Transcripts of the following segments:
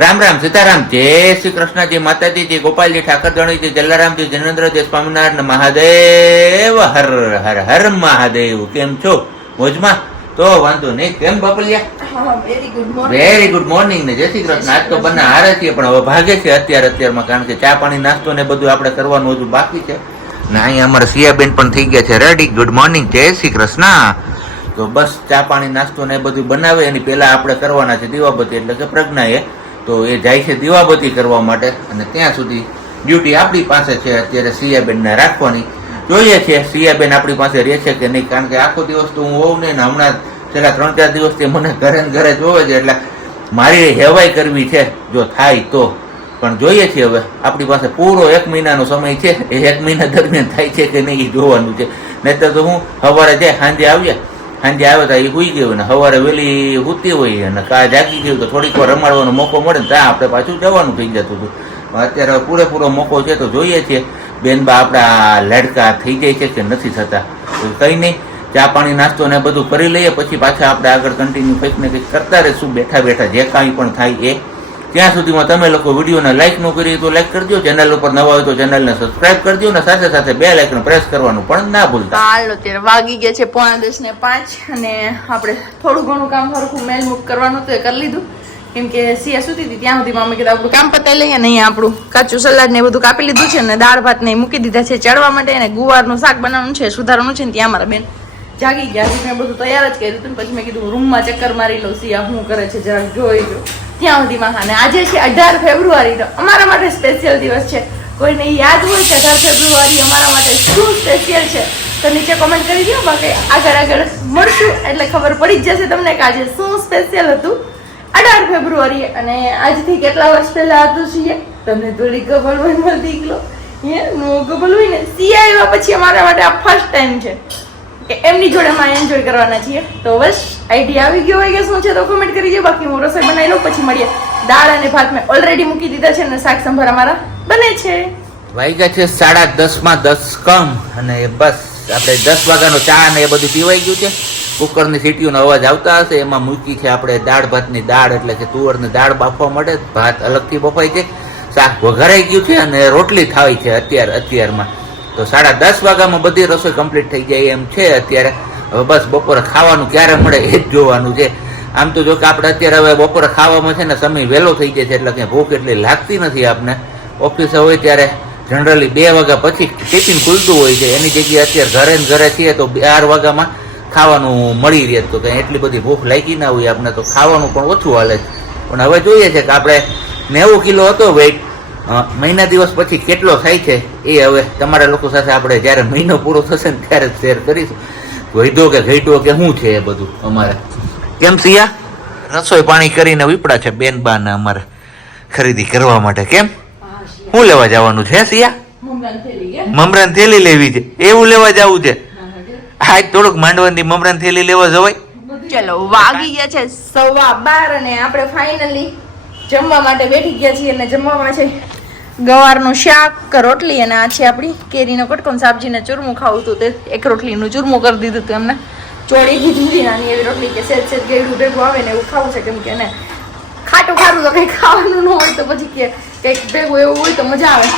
રામ રામ સીતારામ જય શ્રી કૃષ્ણ જય માતાજી જય ગોપાલજી ઠાકર જય જલારામજી જનેન્દ્ર જય સ્વામિનારાયણ મહાદેવ હર હર હર મહાદેવ. કેમ છો? મોજમાં? તો વાંધો નહીં. કેમ બાપલિયા? વેરી ગુડ મોર્નિંગ ને. જય શ્રી કૃષ્ણ. આજ તો બંને હારે છીએ પણ હવે ભાગે છે અત્યારે અત્યારમાં કારણ કે ચા પાણી નાસ્તો ને બધું આપણે કરવાનું હજુ બાકી છે. ને અહીંયા અમારા સિયાબેન પણ થઈ ગયા છે. રેડી ગુડ મોર્નિંગ જય શ્રી કૃષ્ણ. તો બસ ચા પાણી નાસ્તો ને એ બધું બનાવે. એની પહેલા આપણે કરવાના છે દીવાબત્તી એટલે કે પ્રજ્ઞા એ તો એ જાય છે દીવાબત્તી કરવા માટે અને ત્યાં સુધી ડ્યુટી આપણી પાસે છે. અત્યારે સિયાબેનને રાખવાની. જોઈએ છે સિયાબેન આપણી પાસે રહે છે કે નહીં? કારણ કે આખો દિવસ તો હું હોઉં ને હમણાં છેલ્લા ત્રણ ચાર દિવસથી મને ઘરે ઘરે જોવે છે. એટલે મારી હેવાઈ કરવી છે જો થાય તો. પણ જોઈએ છીએ હવે. આપણી પાસે પૂરો એક મહિનાનો સમય છે. એ એક મહિના દરમિયાન થાય છે કે નહીં એ જોવાનું છે. નહીતર તો હું સવારે જાય, સાંજે આવ્યા સાંજે આવે તો એ સુઈ ગયો ને સવારે વહેલી સૂતી હોય અને કા જાગી ગયું તો થોડીક વાર રમાડવાનો મોકો મળે ને ત્યાં આપણે પાછું જવાનું થઈ જતું હતું. પણ અત્યારે પૂરેપૂરો મોકો છે તો જોઈએ છીએ બેનબા આપણા લડકા થઈ જાય છે કે નથી થતા? કંઈ નહીં. ચા પાણી, નાસ્તો ને બધું કરી લઈએ, પછી પાછા આપણે આગળ કન્ટિન્યુ કંઈક ને કંઈક કરતા રહીશું. બેઠા બેઠા જે કાંઈ પણ થાય એ ત્યાં સુધીમાં તમે લોકો વિડીયોને લાઇક ન કરી તો લાઇક કરજો ચેનલ ઉપર નવા હોય તો ચેનલને સબસ્ક્રાઇબ કરજો અને સાથે સાથે બે લાઇકને પ્રેસ કરવાનું પણ ના ભૂલતા. હાલો, અત્યારે વાગી ગયા છે પોણા દસ ને પાંચ અને આપણે થોડું ઘણું કામ સરખું મેલ મૂક કરવાનું તો એ કરી લીધું. કેમ કે સિયા સુતી હતી, ત્યાં સુધી મમ્મી કીધું આપણું કામ પતાવી લઈએ ને અહીંયા આપણું કાચું સલાડ ને બધું કાપી લીધું છે ને દાળ ભાત ને મૂકી દીધા છે ચડવા માટે અને ગુવારનું શાક બનાવવાનું છે, સુધારવાનું છે ત્યાં મારા બેન જાગી ગયા મેં બધું તૈયાર જ કર્યું હતું પછી મેં કીધું રૂમમાં ચક્કર મારી લઉં સિયા શું કરે છે? જરાક જોઈ જો ત્યાં સુધીમાં અને આજે છે અઢાર ફેબ્રુઆરી, તો અમારા માટે સ્પેશિયલ દિવસ છે. કોઈને યાદ હોય કે અઢાર ફેબ્રુઆરી અમારા માટે શું સ્પેશિયલ છે, તો નીચે કોમેન્ટ કરી દો બાકી આગળ આગળ મળશું, એટલે ખબર પડી જ જશે તમને કે આજે શું સ્પેશિયલ હતું. અઢાર ફેબ્રુઆરી અને આજથી કેટલા વર્ષ પહેલા હતું છીએ? તમને થોડી ખબર ગયો હે ખબર હોય ને સિયા આવ્યા પછી અમારા માટે આ ફર્સ્ટ ટાઈમ છે. કે એમની જોડે અમે એન્જોય કરવાના છીએ. તો બસ. આઈડિયા આવી ગયો હોય કે શું છે તો કોમેન્ટ કરી દો બાકી હું રસોઈ બનાવી લઉં, પછી મળીએ. દાળ અને ભાત મેં ઓલરેડી મૂકી દીધા છે અને શાક સંભાર અમારા બને છે. વાગ્યા છે સાડા દસમાં દસ કમ અને બસ આપણે દસ વાગ્યાનો ચા ને એ બધું પીવાઈ ગયું છે. કુકરની સીટીઓનો અવાજ આવતા હશે. એમાં મૂકી છે આપણે દાળ ભાતની દાળ એટલે કે તુવરની દાળ બાફવા માટે. ભાત અલગથી બફાય છે. શાક વઘારાઈ ગયું છે અને રોટલી થાય છે અત્યાર અત્યારમાં. તો સાડા દસ વાગ્યામાં બધી રસોઈ કમ્પ્લીટ થઈ જાય એમ છે અત્યારે. હવે બસ બપોરે ખાવાનું ક્યારે મળે એ જ જોવાનું છે. આમ તો જો કે આપણે અત્યારે હવે બપોરે ખાવામાં છે ને સમય વહેલો થઈ જાય છે એટલે કે ભૂખ એટલી લાગતી નથી આપને. ઓફિસે હોય ત્યારે જનરલી બે વાગ્યા પછી ટિફિન ખુલતું હોય છે. એની જગ્યાએ અત્યારે ઘરે ને ઘરે છીએ તો બાર વાગ્યામાં ખાવાનું મળી રહે. તો કંઈ એટલી બધી ભૂખ લાગી ના હોય આપણે તો ખાવાનું પણ ઓછું હાલે છે. પણ હવે જોઈએ છે કે આપણે નેવું કિલો હતો વેઇટ. મહિના દિવસ પછી કેટલો થાય છે એ હવે તમારા લોકો સાથે આપણે જ્યારે મહિનો પૂરો થશે ને ત્યારે જ શેર કરીશું. વૈધો કે ઘેટો કે શું છે એ બધું અમારે? કેમ સિયા? રસોઈ પાણી કરીને વિપડા છે બેન બાને અમારે ખરીદી કરવા માટે. કેમ? શું લેવા જવાનું છે સિયા? મમરાન થેલી લેવી છે. એવું લેવા જવું છે? આજ થોડુંક માંડવાની મમરાન થેલી લેવા જવાય? ચલો, વાગી ગયા છે સવા બાર અને આપણે ફાઇનલી જમવા માટે બેઠી ગયા છીએ અને જમવામાં છે ગવારનું શાક રોટલી, અને આ છે આપણી કેરીનો કટકો. સાબજીને ચૂરમું ખાવું હતું તે એક રોટલીનું ચૂરમું કરી દીધું હતું એમને. ચોળી દીધી નાની એવી રોટલી કે સેજ સેજ ગયું ભેગું આવે ને એવું ખાવું છે, કેમ કે એને ખાટું ખારું તો કંઈ ખાવાનું ન હોય, તો પછી કે કંઈક ભેગું એવું હોય તો મજા આવે.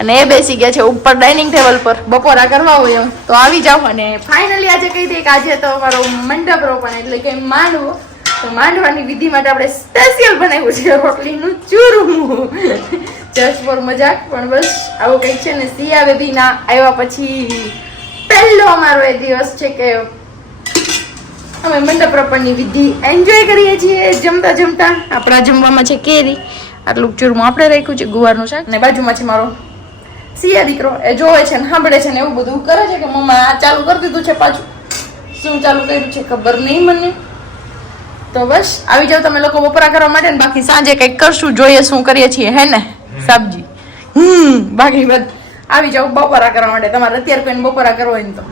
અને એ બેસી ગયા છે ઉપર ડાઇનિંગ ટેબલ પર. બપોરા કરવા હોય એમ. તો આવી જાઓ અને ફાઇનલી આજે કહી દઈએ કે આજે તો અમારો મંડપ રોપણ, એટલે કે માંડવો. તો માંડવાની વિધિ માટે આપણે સ્પેશિયલ બનાવ્યું છે રોટલીનું ચૂરમું. જસ્ટ ફોર મજાક, પણ બસ આવું કંઈક છે ને સિયા બેબીના આવ્યા પછી પહેલો અમારો એ દિવસ છે કે અમે મંડપ રોપણની વિધિ એન્જોય કરીએ છીએ, જમતા જમતા. આપણા જમવામાં છે કેરી, આટલું ચૂરમું આપણે રાખ્યું છે, ગુવારનું શાક. ને બાજુમાં છે મારો સિયા દીકરો, એ જોવે છે ને, સાંભળે છે ને, એવું બધું કરે છે કે મમ્મા આ ચાલુ કરી દીધું છે પાછું. શું ચાલુ કર્યું છે ખબર નહીં મને. તો બસ, આવી જાવ તમે લોકો બપોરા કરવા માટે બાકી સાંજે કંઈક કરશું, જોઈએ શું કરીએ છીએ, હે ને? સબ્જી. હમ બાકી બધ. આવી જાવ બપોરા કરવા માટે. તમારે અત્યારે કોઈને બપોરા કરવો હોય તો.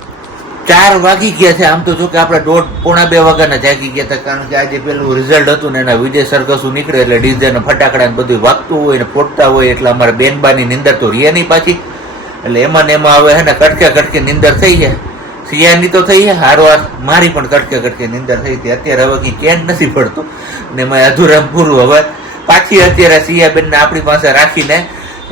ચાર વાગી ગયા છે. આમ તો જો કે આપણે દોઢ, પોણા બે વાગ્યાના જાગી ગયા હતા. કારણ કે આજે પેલું રિઝલ્ટ હતું ને એના વિજય સરઘસું નીકળે એટલે ડીઝે ને ફટાકડા ને બધું વાગતું હોય ને ફોટતા હોય એટલે અમારે બેનબાની નિંદર તો રે નહીં પાછી. એટલે એમાં ને એમાં હવે હે ને કટકે કટકે નિંદર થઈ છે. સિયાની તો થઈ છે. હાર મારી પણ કટકે કટકે નિંદર થઈ હતી. અત્યારે હવે કંઈ ચેન નથી પડતું. ને એમાં અધૂરામ પૂરું હવે પાછી અત્યારે સિયાબેન ને આપણી પાસે રાખીને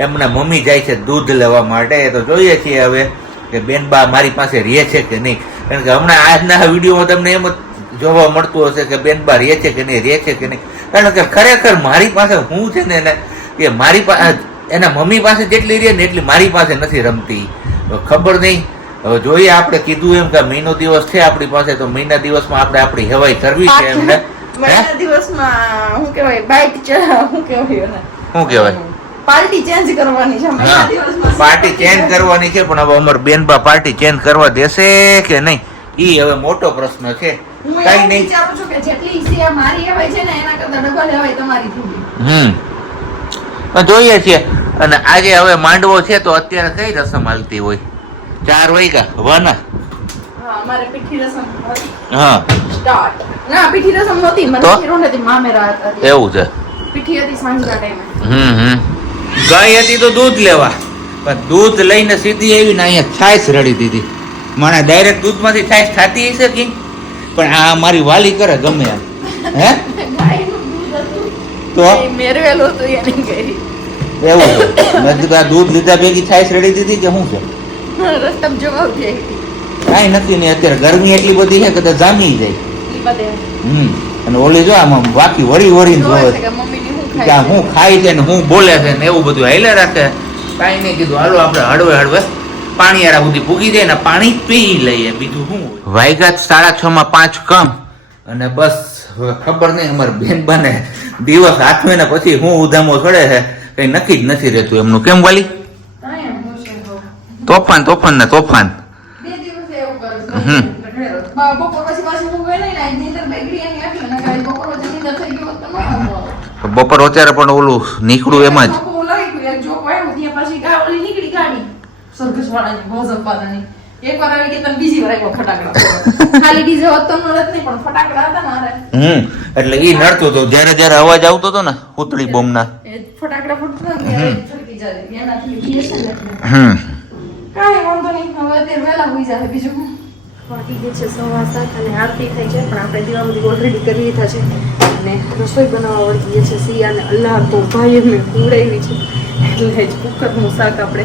એમના મમ્મી જાય છે દૂધ લેવા માટે. એ તો જોઈએ છીએ હવે કે બેન બા મારી પાસે રહે છે કે નહીં. કારણ કે હમણાં આજના વિડીયોમાં તમને એમ જ જોવા મળતું હશે કે બેન બા રહે છે કે નહીં રહે છે કે નહીં. કારણ કે ખરેખર મારી પાસે હું છે ને એને કે મારી પાસે એના મમ્મી પાસે જેટલી રહે ને એટલી મારી પાસે નથી રમતી. તો ખબર નહીં. હવે જોઈએ આપણે કીધું એમ કે મહિનો દિવસ છે આપણી પાસે તો મહિના દિવસમાં આપણે આપણી હેવાઈ કરવી છે એમને. દિવસમાં શું કહેવાય બાઇક શું કહેવાય શું કહેવાય? પાર્ટી ચેન્જ કરવાની છે હા. દિવસમાં. પાર્ટી ચેન્જ કરવાની છે પણ હવે અમર બેનબા પાર્ટી ચેન્જ કરવા દેશે કે નહીં? ઈ હવે મોટો પ્રશ્ન છે. કઈ નહીં. વિચારું છું કે જેટલી સિયા મારી લેવાય છે ને એના કરતા ડબલ લેવાય તમારી હમ. જોઈએ છીએ અને આજે હવે માંડવો છે તો અત્યારે કઈ રસમ હાલતી હોય? ચાર વાગ્યા વાના. હા અમારે પીઠી રસમ હા. સ્ટાર્ટ ના પીઠી રસમ નહોતી મને ખીરો નથી મામેરા હતા તે. એવું છે? પીઠી હતી સાંજના ટાઈમે. હમ હમ. ગાય હતી તો દૂધ લેવા પણ દૂધ લઈને સીધી આવી ને અહીંયા છાશ રડી દીધી. મને ડાયરેક્ટ દૂધમાંથી છાશ ખાતી હશે કે? પણ આ મારી વાલી કરે ગમે એમ. હે? તો? મેરવેલો તો એની ગઈ એવું છે? મેં કીધું આ દૂધ લીધા ભેગી છાશ રડી દીધી કે શું છે? રસ્તા જવાબ કાંઈ નક્કી નહીં અત્યારે ગરમી એટલી બધી છે કે તો જામી જાય. અને ઓલી જો આમાં બાકી વળી વળીને જોવે કે હું ખાય છે. ને હું બોલે છે ને એવું બધું હાલ્યા રાખે. કાંઈ નહીં કીધું. હાલો આપણે હળવે હળવે પાણી આરા સુધી પૂગી જાય ને પાણી પી લઈએ. બીજું શું વાયગા સાડા છ માં પાંચ કમ. અને બસ ખબર નહીં અમારે બેન બને દિવસ હાથમે ને પછી હું ઉધામો ચડે છે. કઈ નક્કી જ નથી રહેતું એમનું. કેમ વાલી. તોફાન તોફાન ને તોફાન. બે દિવસે એવું કરું હમ. બપોર પછી પાછી હું ગઈ ને નીંદર બગડી એની એટલે ને કાલે બપોર પછી નીંદર થઈ ગયો તો ન બપોર અત્યારે પણ ઓલું નીકળું એમાં જ જોકો લાગી ગયું, એક જોકો આવ્યો, ત્યાં પાછી ઓલી નીકળી ગાડી. સરઘસવાળાની, ભોજપાદાની. એક વાર આવી ગઈ બીજી વાર આવ્યો ફટાકડા ખાલી ડીઝે હોત તો નડત નહીં પણ ફટાકડા હતા ને હમ એટલે ઈ નડતું હતું જ્યારે જ્યારે અવાજ આવતો હતો ને પૂતળી બોમ્બના ફટાકડા ફૂટતા જાય. એનાથી. હમ કાંઈ વાંધો નહીં હવે અત્યારે વહેલા હોઈ જાય બીજું? વાગી છે સવા સાત અને આરતી થાય છે, પણ આપણે દીવા ઓલરેડી કરી લીધા છે. અને રસોઈ બનાવવા વળગી ગઈ છે સિયા અને અલ્લાહ તો ભાઈ મેં કુવડાવી છે. એટલે જ કુકરનું શાક આપણે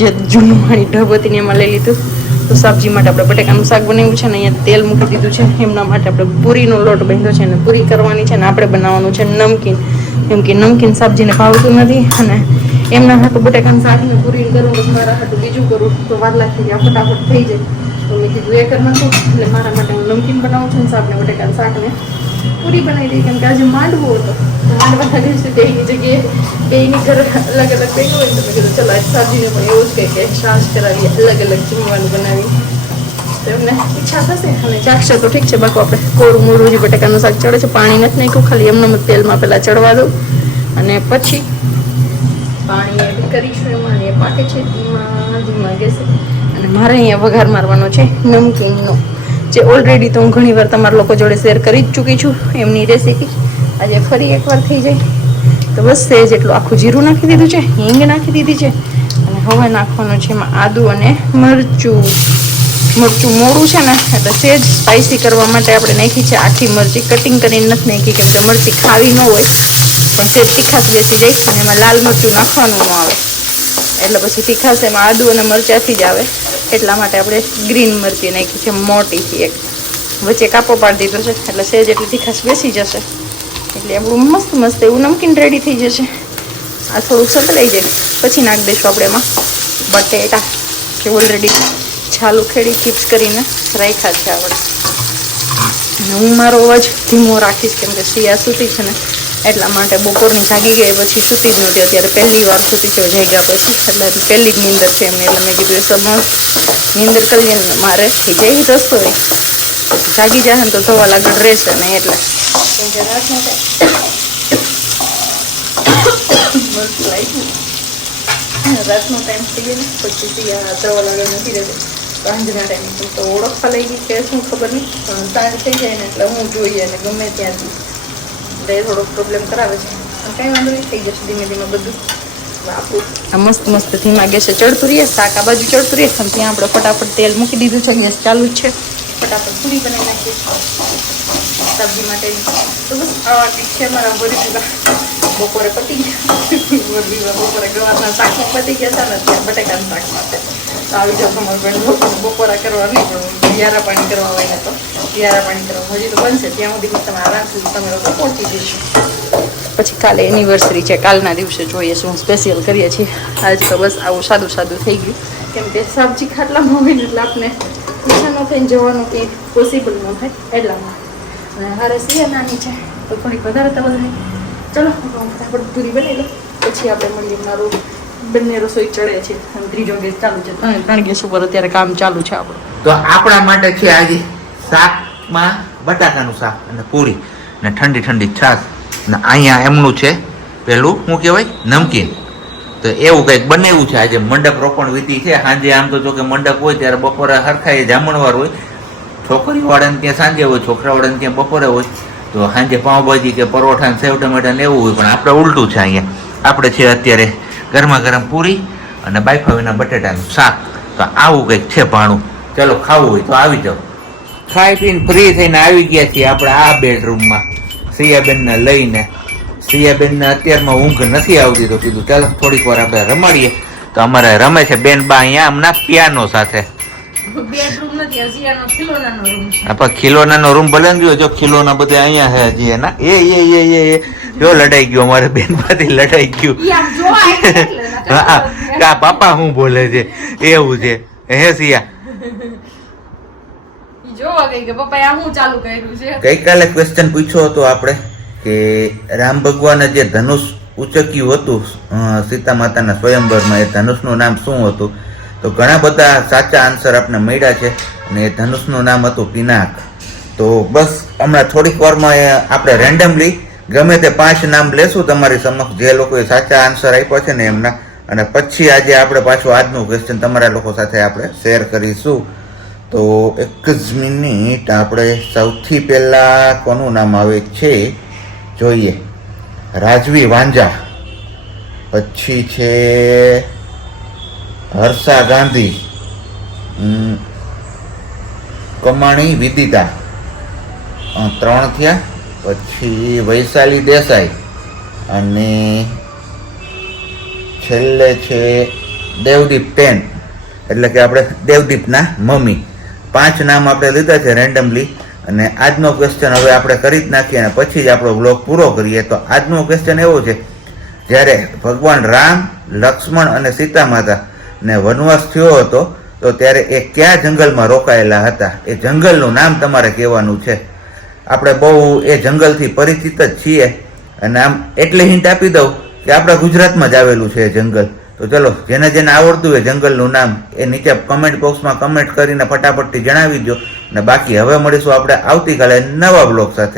જે જૂનું પાણી ને એમાં લઈ લીધું. તો સબ્જી માટે આપણે બટેકાનું શાક બનાવ્યું છે ને અહીંયા તેલ મૂકી દીધું છે. એમના માટે આપણે પૂરીનો લોટ બાંધ્યો છે અને પૂરી કરવાની છે ને આપણે બનાવવાનું છે નમકીન. કેમ કે નમકીન સબ્જીને ભાવતું નથી અને એમના હાટું બટેકાનું શાક ને પૂરી કરું પછી મારા હાટું બીજું કરું તો વાર લાગતી ફટાફટ થઈ જાય. તો મેં કીધું, એ કરી નાખું એટલે મારા માટે હું નમકીન બનાવું છું શાકને બટેકાનું શાક ને પૂરી બનાવી દઈ કેમ કે આજે માંડવો હતો. માંડવા માંડવાના દિવસે બેની જગ્યાએ બેની ઘર અલગ અલગ બેઠું હોય તો મેં કીધું, ચલો, આજ સબ્જીને પણ એવું જ કહે કે છાશ કરાવીએ, અલગ અલગ જમવાનું બનાવી તો એમને ઈચ્છા થશે અને ચાખશે તો ઠીક છે, બાકી આપણે કોરું મોરું જે બટેકાનું શાક ચડે છે, પાણી નથી નાખ્યું, ખાલી એમને તેલમાં પહેલાં ચડવા દઉં. અને પછી પાણી એડ કરીશું એમાં એ પાકે છે, ધીમા ધીમા ગેસે. અને મારે અહીંયા વઘાર મારવાનો છે, નમકીનનો. જે ઓલરેડી તો હું ઘણીવાર તમારા લોકો જોડે શેર કરી જ ચૂકી છું, એમની રેસીપી આજે ફરી એકવાર થઈ જાય. તો બસ તે જેટલું આખું જીરું નાખી દીધું છે, હિંગ નાખી દીધી છે, અને હવે નાખવાનું છે એમાં આદુ અને મરચું. મરચું મોડું છે ને, એટલે સેજ સ્પાઇસી કરવા માટે આપણે નાખી છે આખી મરચી. કટિંગ કરીને નથી નાખી, કેમ કે મરચી ખાવી ન હોય, પણ સેજ તીખાશ બેસી જાય અને એમાં લાલ મરચું નાખવાનું ન આવે. એટલે પછી તીખાશ એમાં આદુ અને મરચાથી જ આવે. એટલા માટે આપણે ગ્રીન મરચી નાખી છે, મોટીથી એક. વચ્ચે કાપો પાડી દીધો છે, એટલે સેજ એટલી તીખાશ બેસી જશે. એટલે આપણું મસ્ત મસ્ત એવું નમકીન રેડી થઈ જશે. આ થોડુંક સતલાઈ જાય. પછી નાખી દઈશું આપણે એમાં બટેટા જે ઓલરેડી છાલ ઉખેડી ચિપ્સ કરીને રાખ્યા છે આપણે. હું મારો અવાજ ધીમો રાખીશ, કેમ કે શિયા સૂતી છે ને, એટલા માટે બપોરની જાગી ગઈ, પછી સૂતી જ નહોતી. અત્યારે પહેલી વાર સૂતી છે જાગ્યા પછી. એટલે પહેલી જ નીંદર છે એમને, એટલે મેં કીધું સમજ. નીંદર કરી ને મારે થઈ જાય રસોઈ જાગી જાય ને તો સવા લાગડ રહેશે ને એટલે રાતનો ટાઈમ થઈ ગયો ને પછી સિયા ધોવા લાગડ નથી રહેતો સાંજના ટાઈમ તો ઓળખવા લઈ ગઈ કે શું ખબર નહીં સાંજ થઈ જાય ને એટલે. હું જોઈએ ને ગમે ત્યાંથી એટલે થોડોક પ્રોબ્લેમ કરાવે છે કંઈ વાંધો નહીં થઈ જશે ધીમે ધીમે બધું આ મસ્ત મસ્ત ચડતું રહીએ શાક આ બાજુ ચડતું રહીએ ત્યાં આપણે ફટાફટ તેલ મૂકી દીધું છે, ગેસ ચાલુ છે. ફટાફટ પૂરી બનાવી નાખીએ. સબ્જી માટે તો બસ આવા છે મારા દીધા બપોરે પતી ગયા. બપોરે બપોરે ગવારના શાકમાં પતી ગયા હતા ને અત્યારે બટેકાના શાક માટે. આવી જાવ તમારે બેન બપોરા કરવા નહીં પણ પાણી કરવા હોય ને તો યારા પાણી કરવા. હજી તો બનશે. ત્યાં સુધી તમે આરામથી તમે લોકો પહોંચી જઈશું પછી કાલે એનિવર્સરી છે. કાલના દિવસે જોઈએ શું સ્પેશિયલ કરીએ છીએ. આજે તો બસ આવું સાદું સાદું થઈ ગયું. કેમ કે સબ્જી ખાટલા હોય ને એટલે આપણે ઈચ્છા ન થઈને જવાનું કંઈ પોસિબલ ન થાય એટલામાં. અને હારે સિયા નાની છે. તો થોડીક વધારે તો વધારે ચલો ફટાફટ પૂરી બની લો પછી આપણે મળીએ મારું બંને રસોઈ ચડે છે. અને ત્રીજો ગેસ ચાલુ છે. ત્રણ ગેસ ઉપર અત્યારે કામ ચાલુ છે આપણું. તો આપણા માટે છે આજે શાકમાં બટાકાનું શાક અને પૂરી અને ઠંડી ઠંડી છાશ. અને અહીંયા એમનું છે પેલું, શું કહેવાય? નમકીન. તો એવું કંઈક બનાવ્યું છે. આજે મંડપ રોપણ વિધિ છે. સાંજે આમ તો જો કે મંડપ હોય, ત્યારે બપોરે હરખાએ જામણવાર હોય. છોકરીવાળાને ત્યાં સાંજે હોય, છોકરાવાળાને ત્યાં બપોરે હોય. તો સાંજે પાઉંભાજી કે પરોઠા સેવ ટમેટા ને એવું હોય. પણ આપણે ઉલટું છે અહીંયા. આપણે છે અત્યારે ગરમા ગરમ પૂરી અને બાઈફાવીના બટેટાનું શાક. તો આવું કંઈક છે ભાણું. ચલો ખાવું હોય તો આવી જાઓ. ખાઈ પીને ફ્રી થઈને આવી ગયા છીએ આપણે આ બેડરૂમમાં સિયાબેનને લઈને. સિયાબેનને અત્યારમાં ઊંઘ નથી આવતી તો કીધું ચાલો થોડીક વાર આપણે રમાડીએ. તો અમારે રમે છે બેન બા અહીંયા હમણાં પિયાનો સાથે. નથી હજી રૂમ ભલે જો ખિલોના બધા અહીંયા છે હજી એના. એ એ એ એ. જો લડાઈ ગયો અમારે બેન બાથી લડાઈ ગયું. હા કા પાપા શું બોલે છે? એવું છે. હે સિયા? જોવા ગઈ કે પપ્પાએ આ શું ચાલુ કર્યું છે? ગઈકાલે ક્વેશ્ચન પૂછ્યો હતો આપણે કે રામ ભગવાને જે ધનુષ ઉચક્યું હતું સીતા માતાના સ્વયંવરમાં એ ધનુષનું નામ શું હતું? તો ઘણા બધા સાચા આન્સર આપણે મળ્યા છે અને એ ધનુષનું નામ હતું પિનાક. તો બસ હમણાં થોડીક વારમાં આપણે રેન્ડમલી ગમે તે પાંચ નામ લેશું, તમારી સમક્ષ જે લોકોએ સાચા આન્સર આપ્યો છે ને એમના. અને પછી આજે આપણે પાછું આજનું ક્વેશ્ચન તમારા લોકો સાથે આપણે શેર કરીશું. તો એક જ મિનિટ, આપણે સૌથી પહેલાં કોનું નામ આવે છે? જોઈએ. રાજવી વાંજા પછી છે હર્ષા ગાંધી. કમાણી વિદિતા. ત્રણ થયા. પછી વૈશાલી દેસાઈ અને છેલ્લે છે દેવદીપ પેન. એટલે કે આપણે દેવદીપના મમ્મી. પાંચ નામ આપણે લીધા છે રેન્ડમલી અને આજનો ક્વેશ્ચન હવે આપણે કરી જ નાખીએ અને પછી જ આપણો બ્લોગ પૂરો કરીએ. તો આજનો ક્વેશ્ચન એવો છે. જ્યારે ભગવાન રામ, લક્ષ્મણ અને સીતા માતા ને વનવાસ થયો હતો, તો ત્યારે એ કયા જંગલમાં રોકાયેલા હતા? એ જંગલનું નામ તમારે કહેવાનું છે. આપણે બહુ એ જંગલથી પરિચિત જ છીએ. અને આમ એટલે હિન્ટ આપી દઉં કે આપણા ગુજરાતમાં જ આવેલું છે એ જંગલ. તો ચલો, જેને જેને આવડતું હોય જંગલનું નામ એ નીચે કમેન્ટ બોક્સમાં કમેન્ટ કરીને ફટાફટથી જણાવી દો અને બાકી હવે મળીશું આપણે આવતીકાલે નવા બ્લોગ સાથે.